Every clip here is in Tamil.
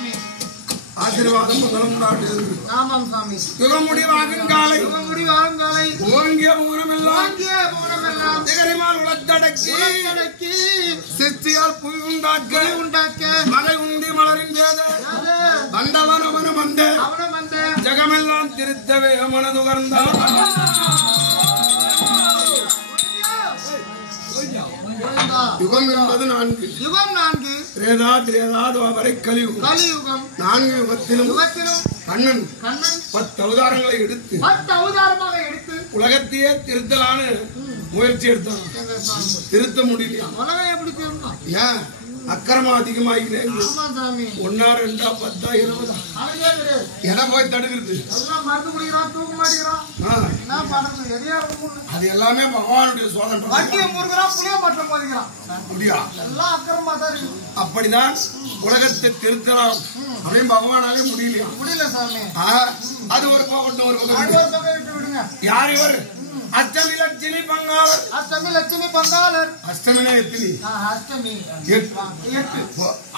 சாமி. ஆசீர்வாதம் முதலும் நாட்டுகிறது. ஆமாம் சாமி. யுகமுடி வாங்குங்காலை யுகமுடி வாங்குங்காலை ஓங்கிய ஊரமெல்லாம் திகரிமால் உலகடக்கி சித்தியால் புவி உண்டாக்க மலை உண்டி மலரின் வேத வந்தவன் அவனும் வந்த ஜகமெல்லாம் திருத்தவே மனதுகர்ந்தான். யுகம் என்பது 4. யுகம் 4. திரேதா திரேதா துவாபரை கலியுகம். கலியுகம் 4 யுகத்திலும் கண்ணன் 10 அவதாரங்களை எடுத்து 10 அவதாரமாக எடுத்து உலகத்தையே திருத்தலான முயற்சி எடுத்தான். திருத்த முடியலையா? உலகம் எப்படி திருத்தணும்? ஏன் அக்கிரமம் அதிகமாகினே? ஆமா சாமி. 1 2 10 20 எதை போய் தடுக்கிறது? எல்லாம் மருந்து குடிக்கிறான், தூக்க மாட்டேங்கிறான். என்ன பண்றது? எதையா இருக்கும்? அது எல்லாமே பகவானுடைய சோதனை. வட்டியை முறுகிறான், புளிய மட்டும் போதிக்கிறான். முடியா? எல்லாம் அக்கிரமா தான் இருக்கு. அப்படிதான் உலகத்தை திருத்தலாம் அப்படின்னு பகவானாலே முடியலையா? முடியல சாமி. அது ஒரு பக்கம் ஒரு பக்கம் விட்டு விடுங்க. யார் இவர்? அஷ்டமி லட்சுமி பங்காளர். அஷ்டமி லட்சுமி பங்காளர். அஷ்டமினா எத்தனை? அஷ்டமி 8.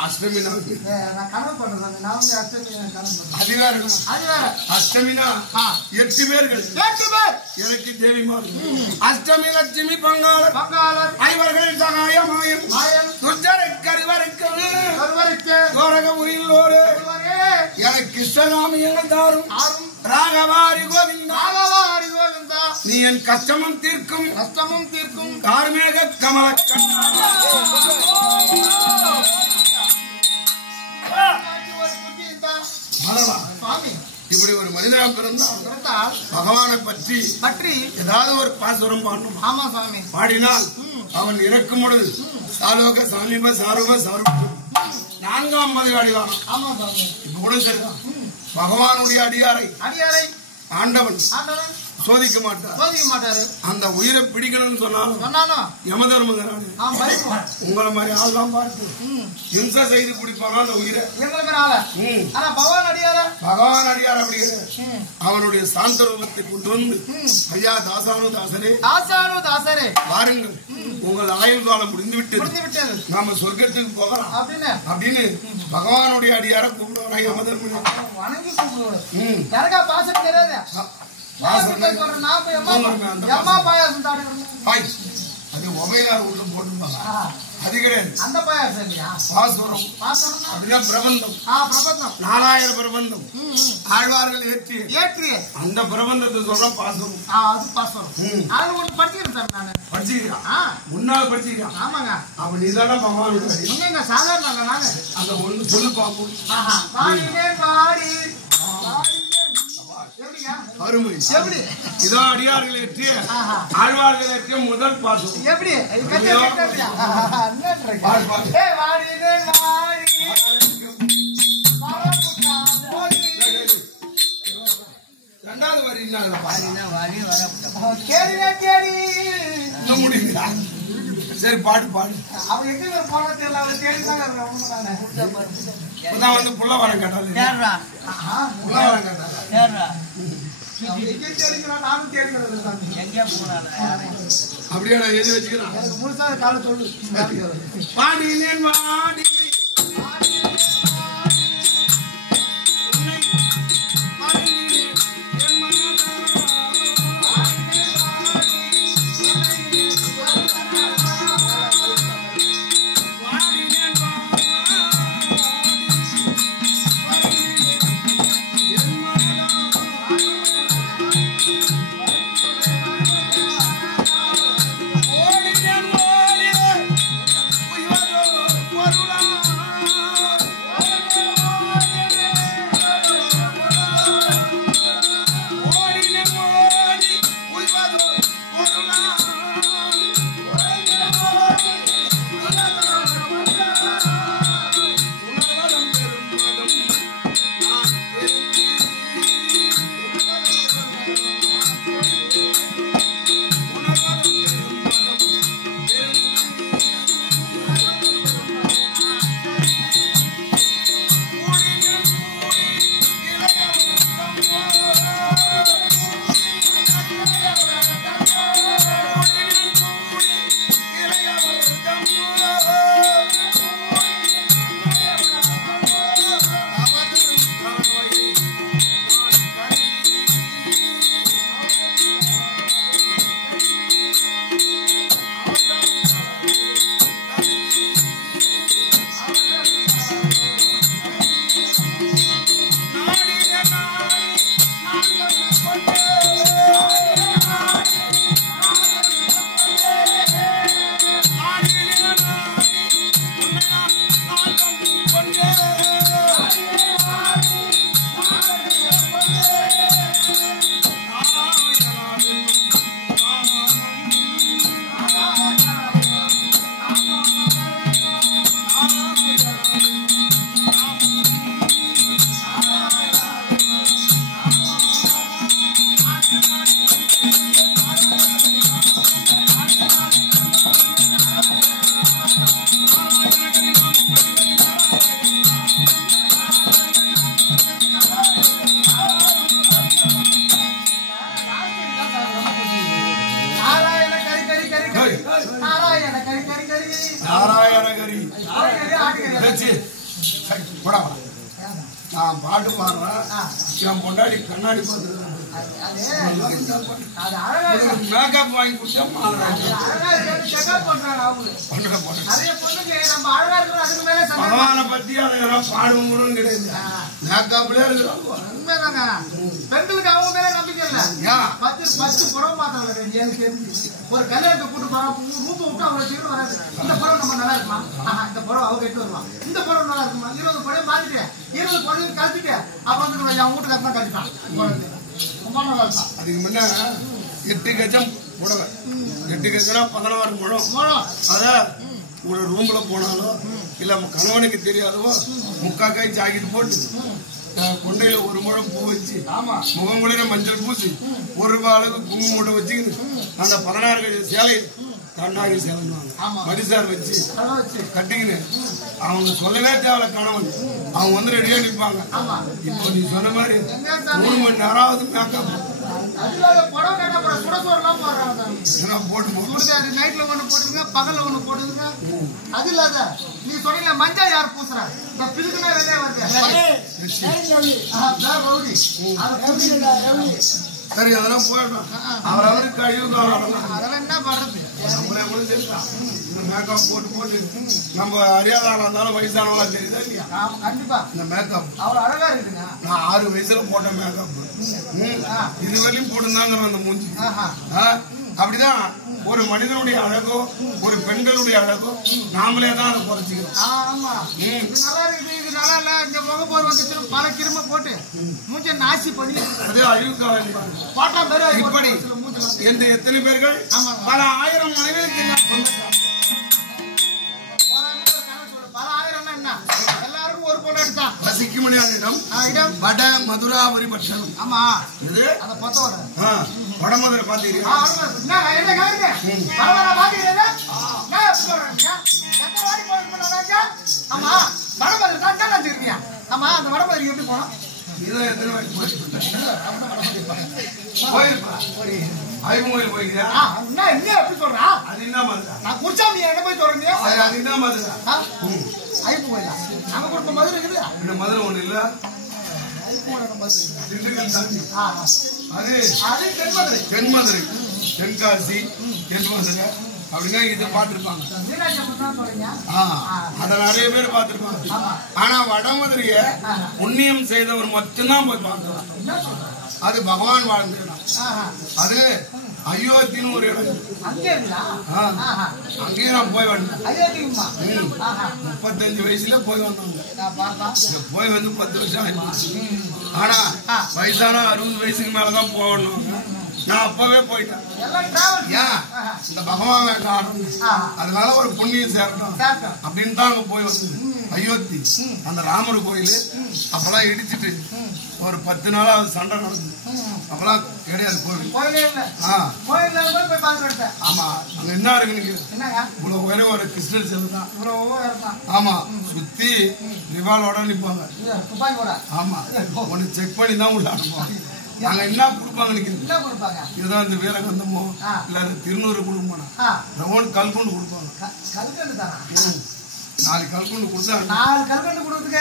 அஷ்டமி நான் கணக்கு பண்றேன். நான் வந்து அஷ்டமி கணக்கு பண்றேன். அதிகாரம் அஷ்டமினா 8 பேர்கள். 8 பேர் எனக்கு தேவிமார். அஷ்டமி லட்சுமி பங்காளர் ஐவர்கள் சகாயமாயும் துர்ஜரைக்கறிவருக்கு கோரக உயிரோடு எனக்கு இஷ்டராமியங்கள் தாரும் ராகவாரி கோவிந்தா நீ என் கஷ்டமும் தீர்க்கும் கார்மேக கமல இப்படி ஒரு மனிதனா பிறந்தால் பகவானை பற்றி ஏதாவது ஒரு பாசுரம் பாடணும். ஆமா சாமி. பாடினால் அவன் இறக்கும் பொழுது சாலோக சாமிப சாருப சாருப 4ஆம் மதிவாடிவான். ஆமா சாமி. இப்ப கூட சரிதான். பகவானுடைய அடியாரை ஆண்டவன் சோதிக்க மாட்டாரு. அந்த உயிரை பிடிக்கணும்னு சொன்னாலும் யமதர்மகரான உங்களை மாதிரி ஆள் தான் பார்த்து இம்சை செய்து குடிப்பானா அந்த உயிரை. பகவான் அடியார் அப்படிங்கிற அவனுடைய சாந்த ரூபத்தை கொண்டு வந்து ஐயா தாசானு பாருங்கள் உங்கள் ஆயுள் காலம் முடிந்து விட்டது, நாம சொர்க்கத்துக்கு போகலாம் அப்படின்னு பகவானுடைய அடியார கூப்பிடுவாங்க யமதர்மன். அது மொபைலார் உள்ள போட்டுருப்பாங்க. அது கிடையாது. அந்த பாசுரம் அப்படிதான் பிரபந்தம். 4000 பிரபந்தம் ஆழ்வார்கள் ஏற்றிய அந்த பிரபந்தத்தை சொல்ற பாசுரம். அது பாசுரம். அது ஒன்று படிச்சிருக்கேன் நான். படிச்சிருக்கா? முன்னாள் படிச்சிருக்கா? ஆமாங்க. அவன் இதான பகவான் இல்லைங்க, சாதாரண நாங்க அந்த ஒன்று சொல்லு பார்ப்போம். அருமை. இதோ அடியார்கள் ஏற்றிய ஆழ்வார்கள் ஏற்றிய முதல் பாசுரம். எப்படி? 2வது வரி முடியுங்களா? சரி பாடு. அவன் எங்க போன தெரியல, அவன் தேடிதான் வந்து புள்ள வரம் கேட்டாலும் புள்ள வரம் கேட்டால அப்படியே நான் எழுதி வச்சுக்கிறேன். முழுசா கால சொல்லு. பாடினேன் வாடி What நான் பாட்டு பாடுறேன் என் பொண்டாடி கண்ணாடி பார்த்துருக்கேன் மேக்கப் வாங்கி கொடுத்தா பகவானை பத்தி அதெல்லாம் பாடுவோம் கிடையாது மேக்கப்ல உண்மைதாங்க பெண்களுக்கு அவங்க மேல நம்பிக்கை இல்ல பத்து புறம் மாத்திரம் ஒரு கல்யாணத்தை கூட்டு போறோம் ரூபம் விட்டு அவங்க சீக்கிரம் வராது இந்த புறம் நம்ம நல்லா இருக்குமா இந்த புறம் அவங்க எட்டு வருவான் இந்த புறம் நல்லா இருக்குமா 20 புடம் மாத்திட்டு 20 புடம் கழிச்சுட்டு அப்ப வந்து அவன் வீட்டு கட்டினா கட்டிட்டான் அதுக்கு முன்ன 8 கஜம் புடவை 8 கஜம்னா 16 முழம் அத ஒரு ரூம்ல போனாலும் இல்ல கணவனுக்கு தெரியாதவோ முக்காக்காய் ஜாக்கெட் போட்டு கொண்டையில ஒரு முழம் பூ வச்சு முகம் குளிர மஞ்சள் பூசி 1 ரூபாய் அளவு குங்குமம் மூட்டை வச்சுக்கின்னு அந்த 16 கஜ சேலை கண்ணாகி சேலைன்னுவாங்க மடிசார் வச்சு கட்டிக்கின்னு அவங்க சொல்லவே தேவை கணவன் அவங்க வந்து ரெடியா நிற்பாங்க. இப்போ நீ சொன்ன மாதிரி 3 மணி நேரம் மேக்கப் நைட்ல ஒண்ணு போட்டுங்க பகல்ல ஒண்ணு போட்டுங்க. அது இல்லாத நீ சொன்ன மஞ்சள் யார் பூசுறா பிதுக்குனா வெளியே வருது. சரி அதெல்லாம் போயிடும் அவரவருக்கு கழிவு அதெல்லாம் என்ன பண்றது நம்மளே கூட தெரியும் மேக்கப் போட்டு போட்டு நம்ம அறியாதான இருந்தாலும் வயசானவங்களா தெரியுதா இல்லையா? கண்டிப்பா இந்த மேக்கப் அவ்வளவு அழகா இருக்குங்க. நான் 6 வயசுல போட்ட மேக்கப் இது வரையும் போட்டுதாங்க அந்த மூஞ்சி. அப்படிதான் ஒரு மனிதனுடைய அழகோ ஒரு பெண்களுடைய அழகோ நாமளே தான் அதை குறைச்சிக்கிறோம். ஆமா நல்லா இருக்குது இது நல்லா இல்ல இந்த முகப்போர் வந்துச்சு பல கிரும போட்டு மூஞ்ச நாசி பண்ணி அதே அழிவுக்காக பாட்டா பேர் இப்படி எந்த எத்தனை பேர்கள் பல ஆயிரம் மனைவிகளுக்கு பல ஆயிரம் என்ன எல்லாருக்கும் ஒரு பொண்ணு எடுத்தான் வசிக்குமணியானிடம் வட மதுராபுரி பட்சம். ஆமா இது அத பார்த்தவர வடமதுரை பாத்தீங்களா? என்ன கவனிங்க பரவாயில்ல பாத்தீங்களா ஆமா வடமதுரை தான் வச்சிருக்கியா? ஆமா அந்த வடமதுரை எப்படி போனோம்? இதோ எத்தனை வாட்டி போயிருப்பா ஐமூயில் போயிருக்கியா? என்ன எப்படி சொல்றா? அது என்ன மதுரை? நான் குடிச்சாமி என்ன போய் சொல்றீங்க? அது என்ன மதுரை? ஐமூயிலா நம்ம குடும்ப மதுரை இருக்குது. இந்த மதுரை ஒண்ணு இல்ல அது தென்மதுரை தென்காசி தென்மதுரை அப்படின்னா இதை பார்த்திருப்பாங்க. அத நிறைய பேர் பார்த்திருப்பாங்க. ஆனா வடமதுரைய புண்ணியம் செய்தவர் மட்டும்தான் போய் பார்க்கலாம். அது பகவான் வாழ்ந்த இடம். அது அயோத்தின்னு ஒரு இடம். அங்கேயும் நான் போய் வந்தேன். 35 வயசுல போய் வந்தாங்க. போய் வந்து 10 வருஷம் ஆயிடுச்சு. ஆனா வயசான 60 வயசுக்கு மேலதான் போகணும். நான் அப்பவே போயிட்டேன். ஏன் இந்த பகவான் வேண்டாம் அதனால ஒரு புண்ணியம் சேரணும் அப்படின்னு தான் அங்க போய் வந்தது. அயோத்தி அந்த ராமர் கோயில் அப்பெல்லாம் இடிச்சிட்டு ஒரு 10 நாளா சண்டை நடந்தது. அப்பெல்லாம் கிடையாது கோவில். ஆமா அங்க என்ன இருக்கு இவ்வளவு ஒரே ஒரு கிறிஸ்டல் செல் தான். ஆமா சுத்தி ரிவால்வோட நிப்பாங்க. ஆமா ஒன்னு செக் பண்ணி தான் உள்ள அனுப்புவாங்க. நாங்க என்ன கொடுப்பாங்க இதுதான் இந்த வீரகந்தமோ இல்ல திருநூறு குடும்பம் ரவுண்ட் கல்குண்டு கொடுப்பாங்க. 4 கல்குண்டு கொடுத்தா 4 கல்குண்டு கொடுத்துட்டு